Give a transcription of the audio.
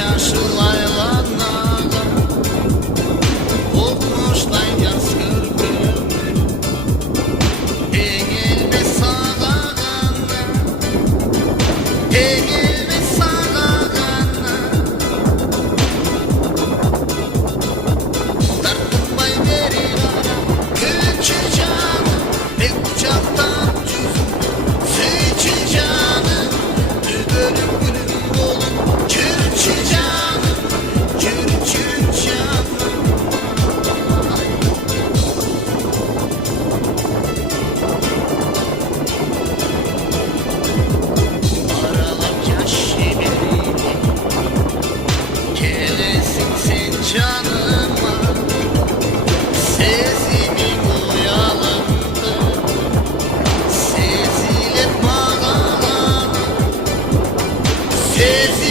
yaşıl aylanlara Kokmuştan yaz kırpım Eğilme sağlağına Eğilme sağlağına Tartınmay verilana Küçük canım El kucaktan cüzüm Süçü canım Tübörüm gülüm olun Kürçü canım Kürçü canım Aralar yaş beni Gelesin sen canıma Sezimin uyanımdı Sezilir bağlanır Sezilir